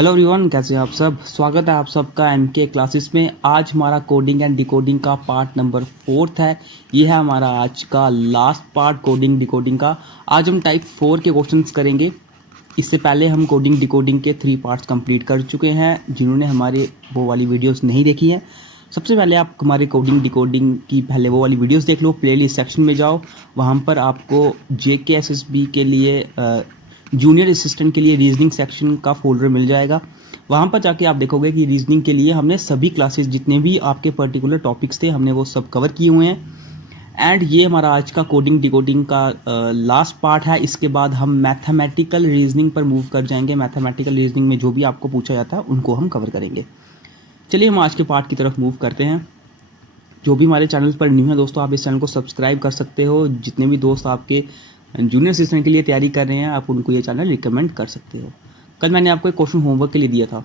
Hello everyone, कैसे हैं आप सब। स्वागत है आप सबका एमके क्लासेस में। आज हमारा कोडिंग एंड डिकोडिंग का पार्ट नंबर 4 है। ये है हमारा आज का लास्ट पार्ट कोडिंग डिकोडिंग का। आज हम टाइप 4 के क्वेश्चंस करेंगे। इससे पहले हम कोडिंग डिकोडिंग के 3 पार्ट्स कंप्लीट कर चुके हैं। जिन्होंने हमारे वो वाली वीडियोस नहीं देखी हैं, सबसे पहले आप हमारे कोडिंग डिकोडिंग की पहले वो वाली वीडियोस देख लो। प्लेलिस्ट सेक्शन में जाओ, वहाँ पर आपको JKSSB के लिए जूनियर असिस्टेंट के लिए रीजनिंग सेक्शन का फोल्डर मिल जाएगा। वहाँ पर जाके आप देखोगे कि रीजनिंग के लिए हमने सभी क्लासेस जितने भी आपके पर्टिकुलर टॉपिक्स थे हमने वो सब कवर किए हुए हैं। एंड ये हमारा आज का कोडिंग डिकोडिंग का लास्ट पार्ट है। इसके बाद हम मैथमेटिकल रीजनिंग पर मूव कर जाएंगे। मैथमेटिकल रीजनिंग में जो भी आपको पूछा जाता है उनको हम कवर करेंगे। चलिए हम आज के पार्ट की तरफ मूव करते हैं। जो भी हमारे चैनल पर न्यू है दोस्तों, आप इस चैनल को सब्सक्राइब कर सकते हो। जितने भी दोस्त आपके जूनियर असिस्टेंट के लिए तैयारी कर रहे हैं, आप उनको ये चैनल रिकमेंड कर सकते हो। कल मैंने आपको एक क्वेश्चन होमवर्क के लिए दिया था।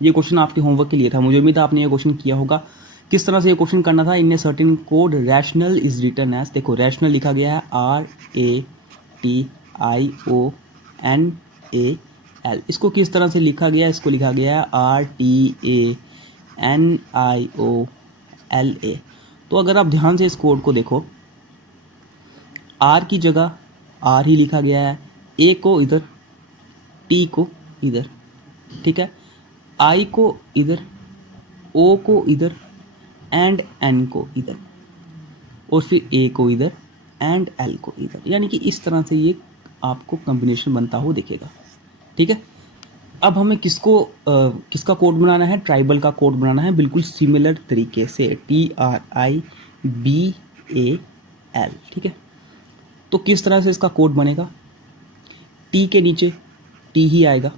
ये क्वेश्चन आपके होमवर्क के लिए था। मुझे उम्मीद है आपने ये क्वेश्चन किया होगा। किस तरह से ये क्वेश्चन करना था। In a certain code rational is written as, देखो रैशनल लिखा गया है RATIONAL। इसको किस तरह से लिखा गया है, इसको लिखा गया है RTANIOLA। तो अगर आप ध्यान से इस कोड को देखो, आर की जगह आर ही लिखा गया है, ए को इधर, टी को इधर, ठीक है, आई को इधर, ओ को इधर एंड एन को इधर, और फिर ए को इधर एंड एल को इधर। यानी कि इस तरह से ये आपको कॉम्बिनेशन बनता हुआ दिखेगा। ठीक है, अब हमें किसका कोड बनाना है, ट्राइबल का कोड बनाना है, बिल्कुल सिमिलर तरीके से TRIBAL। ठीक है, तो किस तरह से इसका कोड बनेगा। टी के नीचे टी ही आएगा।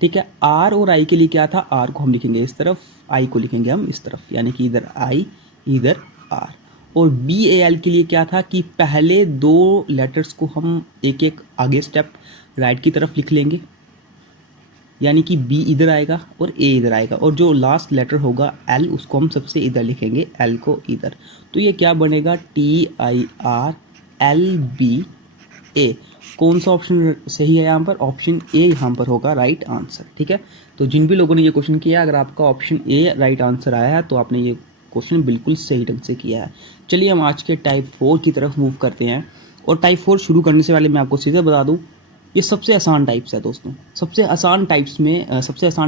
ठीक है, आर और आई के लिए क्या था, आर को हम लिखेंगे इस तरफ, आई को लिखेंगे हम इस तरफ, यानी कि इधर आई इधर आर। और BAL के लिए क्या था कि पहले दो लेटर्स को हम एक एक आगे स्टेप राइट की तरफ लिख लेंगे, यानी कि B इधर आएगा और A इधर आएगा, और जो लास्ट लेटर होगा L उसको हम सबसे इधर लिखेंगे, L को इधर। तो ये क्या बनेगा, TIRLBA। कौन सा ऑप्शन सही है यहाँ पर, ऑप्शन ए यहाँ पर होगा राइट आंसर। ठीक है, तो जिन भी लोगों ने ये क्वेश्चन किया, अगर आपका ऑप्शन ए राइट आंसर आया है तो आपने ये क्वेश्चन बिल्कुल सही ढंग से किया है। चलिए हम आज के टाइप 4 की तरफ मूव करते हैं। और टाइप 4 शुरू करने से पहले मैं आपको सीधे बता दूँ, ये सबसे आसान टाइप्स है दोस्तों। सबसे आसान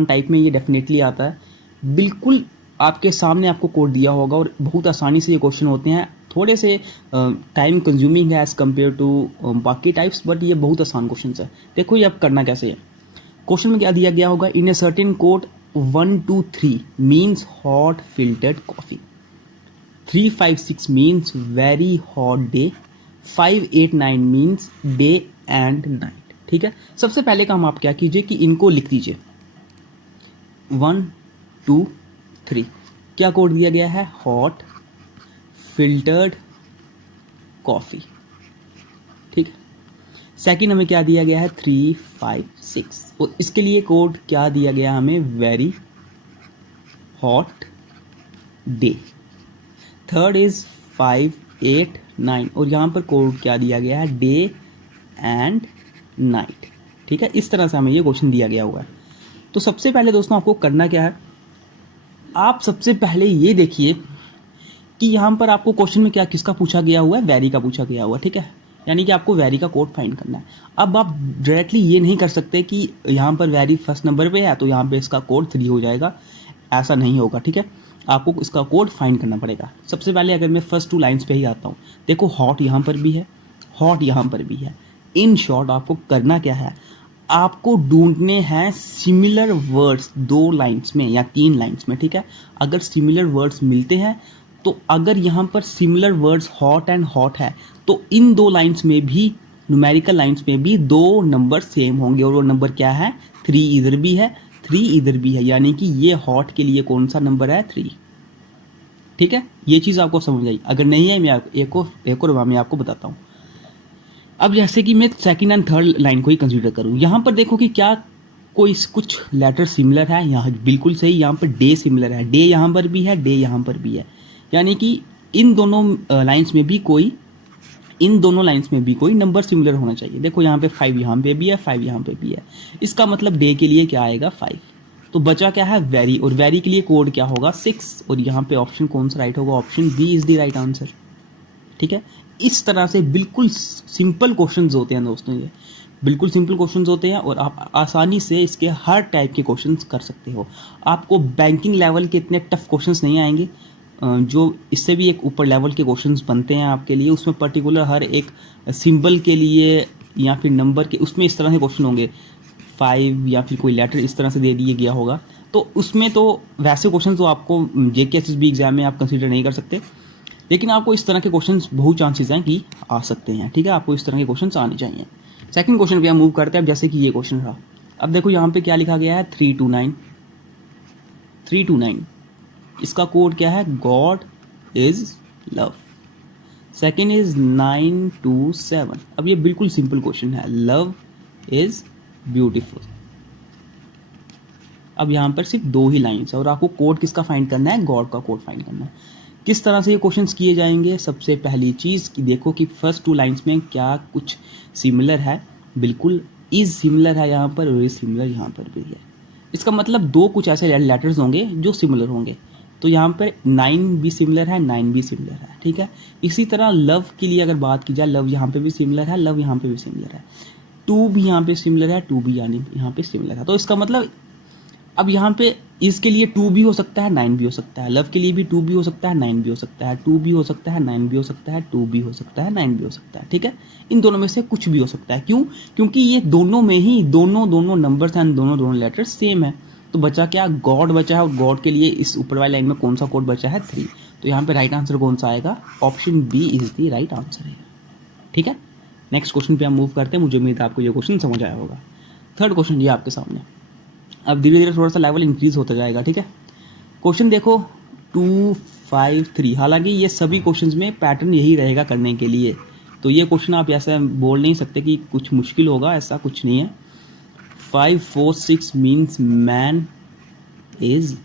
टाइप में ये डेफिनेटली आता है। बिल्कुल आपके सामने आपको कोड दिया होगा और बहुत आसानी से ये क्वेश्चन होते हैं। थोड़े से टाइम कंज्यूमिंग है एज़ कम्पेयर टू बाकी टाइप्स, बट ये बहुत आसान क्वेश्चन है। देखो ये अब करना कैसे है। क्वेश्चन में क्या दिया गया होगा, in a certain code 1 2 3 means hot filtered coffee, 3 5 6 means very hot day, 5 8 9 means day and night. ठीक है, सबसे पहले काम आप क्या कीजिए कि इनको लिख दीजिए। 1 2 3 क्या कोड दिया गया है, हॉट फिल्टर्ड कॉफ़ी। ठीक है, सेकंड हमें क्या दिया गया है, 3 5 6, और इसके लिए कोड क्या दिया गया हमें, very hot day. Third is 5 8 9, और यहाँ पर कोड क्या दिया गया है, डे एंड नाइट। ठीक है, इस तरह से हमें ये क्वेश्चन दिया गया हुआ है। तो सबसे पहले दोस्तों आपको करना क्या है, आप सबसे पहले ये देखिए कि यहाँ पर आपको क्वेश्चन में क्या किसका पूछा गया हुआ है, वेरी का पूछा गया हुआ है। ठीक है, यानी कि आपको वेरी का कोड फाइंड करना है। अब आप डायरेक्टली ये नहीं कर सकते कि यहाँ पर वेरी फर्स्ट नंबर पे है तो यहाँ पे इसका कोड 3 हो जाएगा, ऐसा नहीं होगा। ठीक है, आपको इसका कोड फाइंड करना पड़ेगा। सबसे पहले अगर मैं फर्स्ट 2 लाइन्स पे ही आता हूँ, देखो हॉट यहाँ पर भी है, हॉट यहाँ पर भी है। इन शॉर्ट आपको करना क्या है, आपको ढूंढने हैं सिमिलर वर्ड्स 2 लाइन्स में या 3 लाइन्स में। ठीक है, अगर सिमिलर वर्ड्स मिलते हैं तो अगर यहाँ पर similar words hot and hot है तो इन 2 लाइन्स में भी, न्यूमेरिकल लाइन्स में भी 2 नंबर सेम होंगे, और वो नंबर क्या है, 3 इधर भी है 3 इधर भी है, यानी कि ये हॉट के लिए कौन सा नंबर है, 3। ठीक है, ये चीज़ आपको समझ आई। अगर नहीं है मैं एक और मैं आपको बताता हूँ। अब जैसे कि मैं सेकंड एंड थर्ड लाइन को ही कंसीडर करूँ, यहाँ पर देखो कि क्या कोई कुछ लेटर सिमिलर है, यहाँ बिल्कुल सही, यहाँ पर डे सिमिलर है, डे यहाँ पर भी है, डे यहाँ पर भी है, यानी कि इन दोनों लाइंस में भी कोई नंबर सिमिलर होना चाहिए। देखो यहाँ पे 5 यहाँ पे भी है, 5 यहाँ पे भी है, इसका मतलब डे के लिए क्या आएगा, 5। तो बचा क्या है वेरी, और वेरी के लिए कोड क्या होगा 6, और यहाँ पे ऑप्शन कौन सा राइट होगा, option B is the right answer. ठीक है, इस तरह से बिल्कुल सिंपल क्वेश्चंस होते हैं दोस्तों, ये बिल्कुल सिंपल क्वेश्चंस होते हैं और आप आसानी से इसके हर टाइप के क्वेश्चंस कर सकते हो। आपको बैंकिंग लेवल के इतने टफ क्वेश्चंस नहीं आएंगे, जो इससे भी एक ऊपर लेवल के क्वेश्चंस बनते हैं आपके लिए, उसमें पर्टिकुलर हर एक सिंबल के लिए या फिर नंबर के उसमें इस तरह के क्वेश्चन होंगे, 5 या फिर कोई लेटर इस तरह से दे दिया गया होगा, तो उसमें तो वैसे क्वेश्चन तो आपको JKSSB एग्जाम में आप कंसीडर नहीं कर सकते, लेकिन आपको इस तरह के क्वेश्चंस बहुत चांसेस हैं कि आ सकते हैं। ठीक है, आपको इस तरह के क्वेश्चंस आने चाहिए। सेकंड क्वेश्चन पे हम मूव करते हैं। अब जैसे कि ये क्वेश्चन रहा, अब देखो यहाँ पे क्या लिखा गया है 329, इसका कोड क्या है, God is love. Second is 927, अब ये बिल्कुल सिंपल क्वेश्चन है, लव इज ब्यूटीफुल। अब यहाँ पर सिर्फ 2 ही लाइन्स है और आपको कोड किसका फाइंड करना है, गॉड का कोड फाइंड करना है। किस तरह से ये क्वेश्चंस किए जाएंगे, सबसे पहली चीज़ कि देखो कि फर्स्ट 2 लाइन्स में क्या कुछ सिमिलर है, बिल्कुल इज सिमिलर है यहाँ पर और इज सिमिलर यहाँ पर भी है। इसका मतलब 2 कुछ ऐसे लेटर्स होंगे जो सिमिलर होंगे, तो यहाँ पर 9 भी सिमिलर है, 9 भी सिमिलर है। ठीक है, इसी तरह लव के लिए अगर बात की जाए, लव यहाँ पे भी सिमिलर है, लव यहाँ पे भी सिमिलर है, 2 भी यहाँ पे सिमिलर है, 2 भी यहाँ पे सिमिलर है। तो इसका मतलब अब यहाँ पे इसके लिए 2 भी हो सकता है, 9 भी हो सकता है, लव के लिए भी 2 भी हो सकता है, 9 भी हो सकता है, 2 भी हो सकता है, 9 भी हो सकता है, 2 भी हो सकता है, 9 भी हो सकता है। ठीक है, इन दोनों में से कुछ भी हो सकता है। क्यों? क्योंकि ये दोनों में ही दोनों नंबर्स हैं, दोनों लेटर्स सेम है। तो बचा क्या, गॉड बचा है, और गॉड के लिए इस ऊपर वाली लाइन में कौन सा कोड बचा है, 3। तो यहाँ पे राइट आंसर कौन सा आएगा, option B is the right answer है। ठीक है, नेक्स्ट क्वेश्चन पे हम मूव करते हैं। मुझे उम्मीद है आपको ये क्वेश्चन समझ आया होगा। थर्ड क्वेश्चन ये आपके सामने, अब धीरे धीरे थोड़ा सा लेवल इंक्रीज होता जाएगा। ठीक है, क्वेश्चन देखो 253, हालांकि ये सभी क्वेश्चंस में पैटर्न यही रहेगा करने के लिए, तो ये क्वेश्चन आप ऐसा बोल नहीं सकते कि कुछ मुश्किल होगा, ऐसा कुछ नहीं है। 546 means man is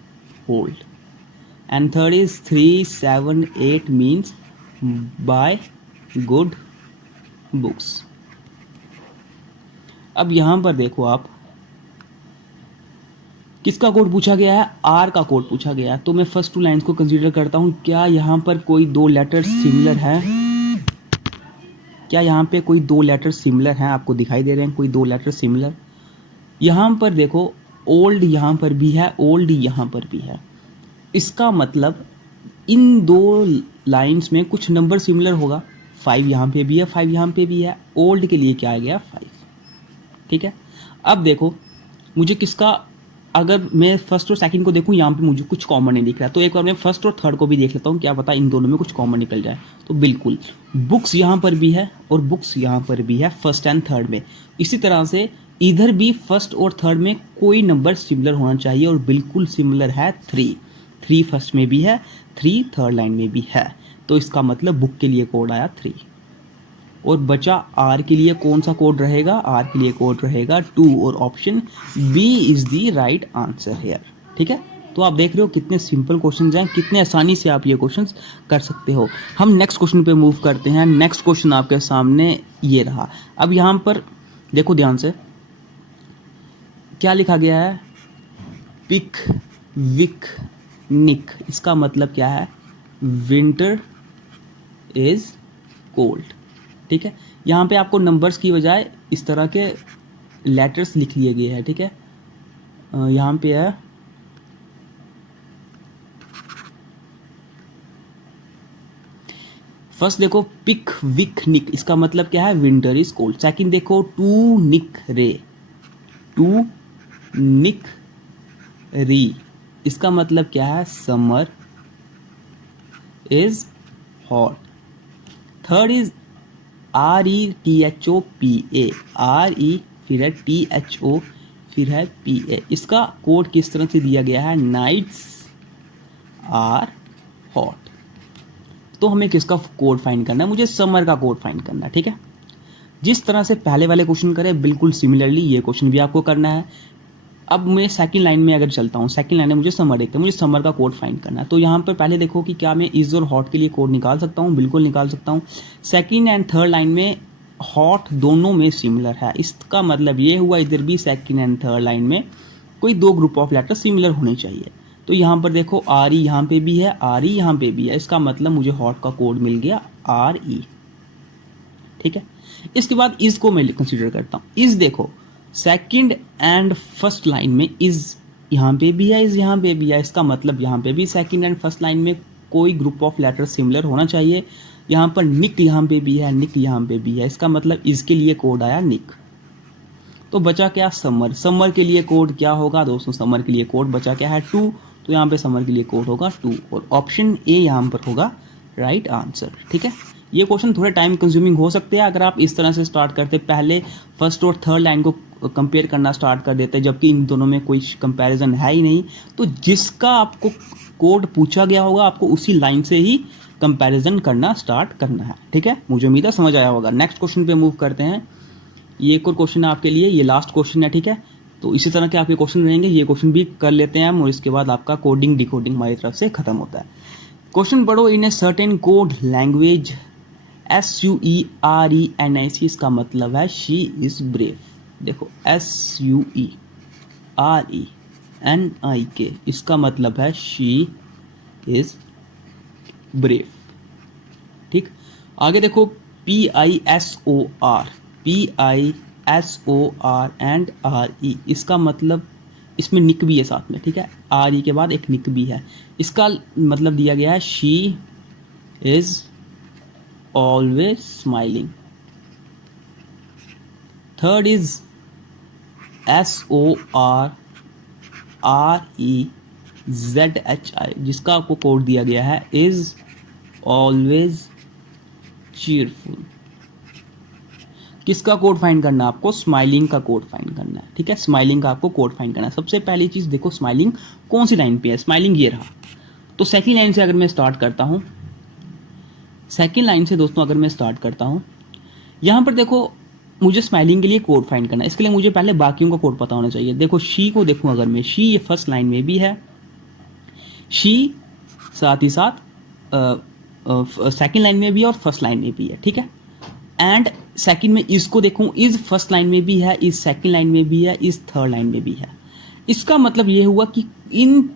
old, and third is 378 means by good books. अब यहां पर देखो आप, किसका कोड पूछा गया है, आर का कोड पूछा गया है। तो मैं फर्स्ट 2 लाइन्स को कंसीडर करता हूं, क्या यहाँ पर कोई 2 लेटर सिमिलर है, क्या यहाँ पे कोई 2 लेटर सिमिलर हैं, आपको दिखाई दे रहे हैं कोई 2 लेटर सिमिलर। यहाँ पर देखो ओल्ड यहाँ पर भी है, ओल्ड यहाँ पर भी है, इसका मतलब इन 2 लाइन्स में कुछ नंबर सिमिलर होगा। 5 यहाँ पे भी है, 5 यहाँ पे भी है, ओल्ड के लिए क्या आ गया 5। ठीक है, अब देखो मुझे किसका, अगर मैं फर्स्ट और सेकंड को देखूं, यहाँ पे मुझे कुछ कॉमन नहीं दिख रहा, तो एक बार मैं फर्स्ट और थर्ड को भी देख लेता हूँ, क्या पता इन दोनों में कुछ कॉमन निकल जाए। तो बिल्कुल बुक्स यहाँ पर भी है और बुक्स यहाँ पर भी है, फर्स्ट एंड थर्ड में। इसी तरह से इधर भी फर्स्ट और थर्ड में कोई नंबर सिमिलर होना चाहिए, और बिल्कुल सिमिलर है 3 फर्स्ट में भी है, 3 थर्ड लाइन में भी है। तो इसका मतलब बुक के लिए कोड आया 3, और बचा आर के लिए कौन सा कोड रहेगा, आर के लिए कोड रहेगा 2, और option B is the right answer here. ठीक है, तो आप देख रहे हो कितने सिंपल क्वेश्चंस हैं, कितने आसानी से आप ये क्वेश्चंस कर सकते हो। हम नेक्स्ट क्वेश्चन पे मूव करते हैं। नेक्स्ट क्वेश्चन आपके सामने ये रहा। अब यहाँ पर देखो ध्यान से, क्या लिखा गया है, पिक विक निक, इसका मतलब क्या है, विंटर इज कोल्ड। ठीक है, यहाँ पे आपको नंबर्स की बजाय इस तरह के लेटर्स लिख लिए गए हैं। ठीक है, यहाँ पे है फर्स्ट देखो पिक विक निक, इसका मतलब क्या है, विंटर इज कोल्ड। सेकंड देखो टू निक रे, टू निक री, इसका मतलब क्या है, summer is hot. Third is RETHOPA, RE फिर है THO फिर है PA, इसका कोड किस तरह से दिया गया है, नाइट्स आर हॉट। तो हमें किसका कोड फाइंड करना है, मुझे समर का कोड फाइंड करना है। ठीक है, जिस तरह से पहले वाले क्वेश्चन करे बिल्कुल सिमिलरली ये क्वेश्चन भी आपको करना है। अब मैं सेकंड लाइन में अगर चलता हूँ, सेकंड लाइन में मुझे समर देखते हैं, मुझे समर का कोड फाइंड करना है। तो यहाँ पर पहले देखो कि क्या मैं इज और हॉट के लिए कोड निकाल सकता हूँ, बिल्कुल निकाल सकता हूँ। सेकंड एंड थर्ड लाइन में हॉट दोनों में सिमिलर है, इसका मतलब ये हुआ इधर भी सेकंड एंड थर्ड लाइन में कोई दो ग्रुप ऑफ लेटर सिमिलर होने चाहिए। तो यहाँ पर देखो आर ई यहाँ पे भी है, आर ई यहाँ पे भी है, इसका मतलब मुझे हॉट का कोड मिल गया आर ई। ठीक है, इसके बाद इज को मैं कंसीडर करता हूँ। इज देखो सेकंड एंड फर्स्ट लाइन में इज यहाँ पे भी है, इज यहाँ पे भी है, इसका मतलब यहाँ पे भी सेकंड एंड फर्स्ट लाइन में कोई ग्रुप ऑफ लेटर सिमिलर होना चाहिए। यहाँ पर निक यहाँ पे भी है, निक यहाँ पे भी है, इसका मतलब इसके लिए कोड आया निक। तो बचा क्या समर। समर के लिए कोड क्या होगा दोस्तों, समर के लिए कोड बचा क्या है 2, तो यहाँ पे समर के लिए कोड होगा 2 और ऑप्शन ए यहाँ पर होगा राइट आंसर। ठीक है, ये क्वेश्चन थोड़े टाइम कंज्यूमिंग हो सकते हैं अगर आप इस तरह से स्टार्ट करते, पहले फर्स्ट और थर्ड लाइन को कंपेयर करना स्टार्ट कर देते, जबकि इन दोनों में कोई कंपैरिजन है ही नहीं। तो जिसका आपको कोड पूछा गया होगा आपको उसी लाइन से ही कंपैरिजन करना स्टार्ट करना है। ठीक है, मुझे उम्मीद है समझ आया होगा। नेक्स्ट क्वेश्चन पे मूव करते हैं। ये एक और क्वेश्चन है आपके लिए, ये लास्ट क्वेश्चन है। ठीक है, तो इसी तरह के आपके क्वेश्चन रहेंगे, ये क्वेश्चन भी कर लेते हैं हम और इसके बाद आपका कोडिंग डिकोडिंग हमारी तरफ से खत्म होता है। क्वेश्चन पढ़ो, in a certain code language SUERENIC, इसका मतलब है शी इज ब्रेव। देखो SUERENIK, इसका मतलब है शी इज ब्रेव। ठीक, आगे देखो PISOR एंड RE, इसका मतलब इसमें निक भी है साथ में। ठीक है, RE के बाद एक निक भी है, इसका मतलब दिया गया है she is always smiling. Third is SORREZHI, जिसका आपको कोड दिया गया है इज ऑलवेज चीयरफुल। किसका कोड फाइंड करना है आपको, स्माइलिंग का कोड फाइंड करना है। ठीक है, स्माइलिंग का आपको कोड फाइंड करना है। सबसे पहली चीज देखो स्माइलिंग कौन सी लाइन पे है, स्माइलिंग ये रहा। तो सेकंड लाइन से अगर मैं स्टार्ट करता हूं, सेकंड लाइन से दोस्तों अगर मैं स्टार्ट करता हूं, यहां पर देखो मुझे स्माइलिंग के लिए कोड फाइंड करना है। इसके लिए मुझे पहले बाकियों का कोड पता होना चाहिए। देखो शी को देखूं अगर मैं, शी ये फर्स्ट लाइन में भी है, शी साथ ही साथ सेकंड लाइन में भी है और फर्स्ट लाइन में भी है। ठीक है, एंड सेकंड में इज को देखूं, इज फर्स्ट लाइन में भी है, इज सेकंड लाइन में भी है, इज थर्ड लाइन में भी है। इसका मतलब ये हुआ कि इन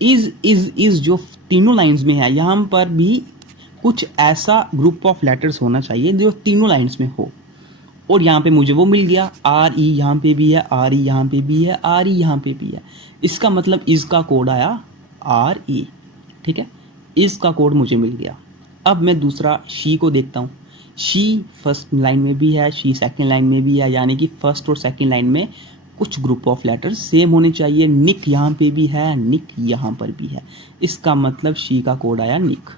इज जो तीनों लाइंस में है यहां पर भी कुछ ऐसा ग्रुप ऑफ लेटर्स होना चाहिए जो तीनों लाइंस में हो, और यहाँ पे मुझे वो मिल गया। RE यहाँ पे भी है, RE यहाँ पे भी है, RE यहाँ पे भी है, इसका मतलब इज का कोड आया RE। ठीक है, इज का कोड मुझे मिल गया। अब मैं दूसरा शी को देखता हूँ, शी फर्स्ट लाइन में भी है, शी सेकंड लाइन में भी है, यानी कि फर्स्ट और सेकंड लाइन में कुछ ग्रुप ऑफ लेटर्स सेम होने चाहिए। निक यहाँ पे भी है, निक यहाँ पर भी है, इसका मतलब शी का कोड आया निक।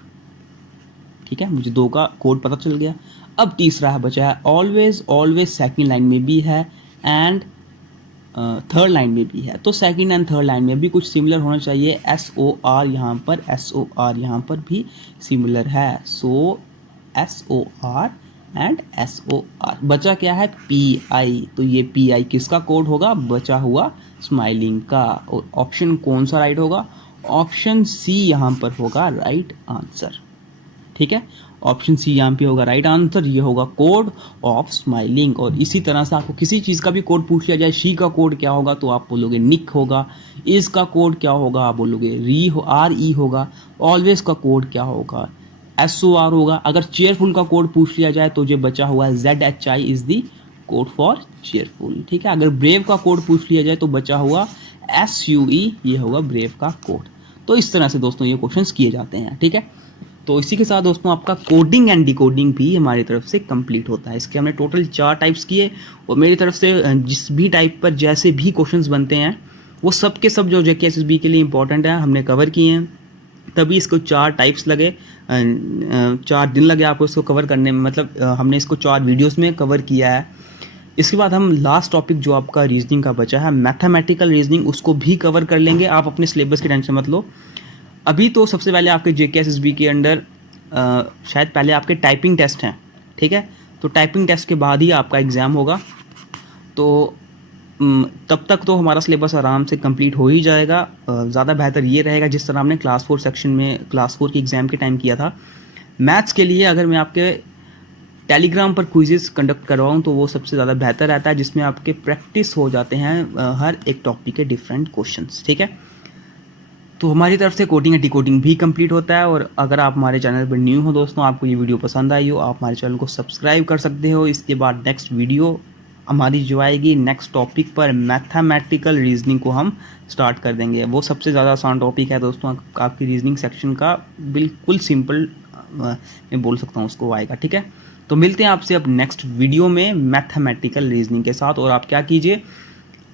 ठीक है, मुझे दो का कोड पता चल गया। अब तीसरा है बचा है ऑलवेज, ऑलवेज सेकंड लाइन में भी है एंड थर्ड लाइन में भी है। तो सेकंड एंड थर्ड लाइन में भी कुछ सिमिलर होना चाहिए। SOR यहाँ पर, SOR यहाँ पर भी सिमिलर है, सो SOR एंड SOR। बचा क्या है PI, तो ये PI किसका कोड होगा, बचा हुआ स्माइलिंग का। और ऑप्शन कौन सा राइट होगा, ऑप्शन C यहाँ पर होगा राइट आंसर। ठीक है, ऑप्शन C यहाँ पे होगा राइट आंसर, ये होगा कोड ऑफ स्माइलिंग। और इसी तरह से आपको किसी चीज़ का भी कोड पूछ लिया जाए, शी का कोड क्या होगा तो आप बोलोगे निक होगा, इज का कोड क्या होगा आप बोलोगे RE होगा, ऑलवेज का कोड क्या होगा SOR होगा। अगर चेयरफुल का कोड पूछ लिया जाए तो जो बचा हुआ है ZHI is the code for cheerful. ठीक है, अगर ब्रेव का कोड पूछ लिया जाए तो बचा हुआ SUE, ये होगा ब्रेव का कोड। तो इस तरह से दोस्तों ये क्वेश्चंस किए जाते हैं। ठीक है, तो इसी के साथ दोस्तों आपका कोडिंग एंड डिकोडिंग भी हमारी तरफ से कंप्लीट होता है। इसके हमने टोटल 4 टाइप्स किए और मेरी तरफ से जिस भी टाइप पर जैसे भी क्वेश्चंस बनते हैं वो सब के सब जो JK SSB के लिए इंपॉर्टेंट है हमने कवर किए हैं। तभी इसको 4 टाइप्स लगे, 4 दिन लगे आपको इसको कवर करने में, मतलब हमने इसको 4 वीडियोस में कवर किया है। इसके बाद हम लास्ट टॉपिक जो आपका रीजनिंग का बचा है, मैथमेटिकल रीजनिंग, उसको भी कवर कर लेंगे। आप अपने सिलेबस की टेंशन मत लो। अभी तो सबसे पहले आपके JK SSB के अंडर शायद पहले आपके टाइपिंग टेस्ट हैं। ठीक है, तो टाइपिंग टेस्ट के बाद ही आपका एग्ज़ाम होगा, तो तब तक तो हमारा सिलेबस आराम से कंप्लीट हो ही जाएगा। ज़्यादा बेहतर ये रहेगा जिस तरह हमने क्लास 4 सेक्शन में क्लास 4 की एग्ज़ाम के टाइम किया था। मैथ्स के लिए अगर मैं आपके टेलीग्राम पर क्विजेस कंडक्ट करवाऊँ तो वो सबसे ज़्यादा बेहतर रहता है, जिसमें आपके प्रैक्टिस हो जाते हैं हर एक टॉपिक के डिफरेंट क्वेश्चंस, ठीक है। तो हमारी तरफ से कोडिंग एंड डिकोडिंग भी कंप्लीट होता है। और अगर आप हमारे चैनल पर न्यू हो दोस्तों, आपको ये वीडियो पसंद आई हो, आप हमारे चैनल को सब्सक्राइब कर सकते हो। इसके बाद नेक्स्ट वीडियो हमारी जो आएगी नेक्स्ट टॉपिक पर मैथमेटिकल रीजनिंग को हम स्टार्ट कर देंगे। वो सबसे ज़्यादा आसान टॉपिक है दोस्तों, आपकी रीजनिंग सेक्शन का बिल्कुल सिंपल मैं बोल सकता हूँ उसको आएगा, ठीक है। तो मिलते हैं आपसे अब नेक्स्ट वीडियो में मैथमेटिकल रीजनिंग के साथ। और आप क्या कीजिए,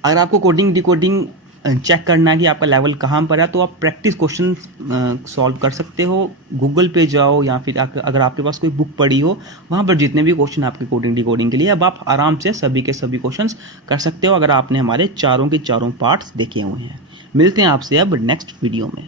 अगर आपको कोडिंग डिकोडिंग चेक करना है कि आपका लेवल कहाँ पर है, तो आप प्रैक्टिस क्वेश्चन सॉल्व कर सकते हो। गूगल पे जाओ या फिर अगर आपके पास कोई बुक पड़ी हो, वहाँ पर जितने भी क्वेश्चन आपके कोडिंग डिकोडिंग के लिए, अब आप आराम से सभी के सभी क्वेश्चंस कर सकते हो, अगर आपने हमारे चारों के चारों पार्ट्स देखे हुए हैं। मिलते हैं आपसे अब नेक्स्ट वीडियो में।